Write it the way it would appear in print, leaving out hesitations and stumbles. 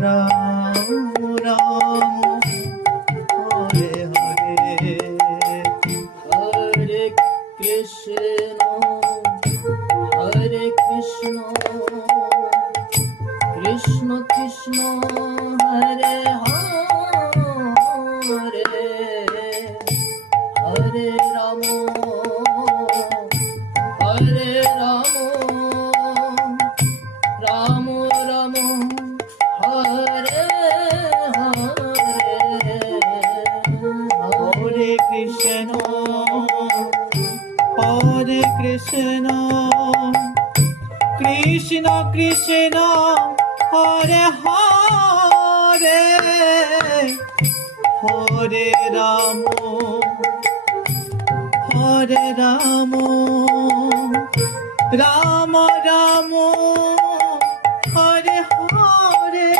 Ram Ram Hare Hare, Hare Krishna Hare Krishna Krishna Krishna Hare Hare, Hare Ram Ram Ram Hare Hare, Hare Krishna Hare Krishna, Krishna Krishna Hare Hare, Hare Ram Ram Ram Hare Hare,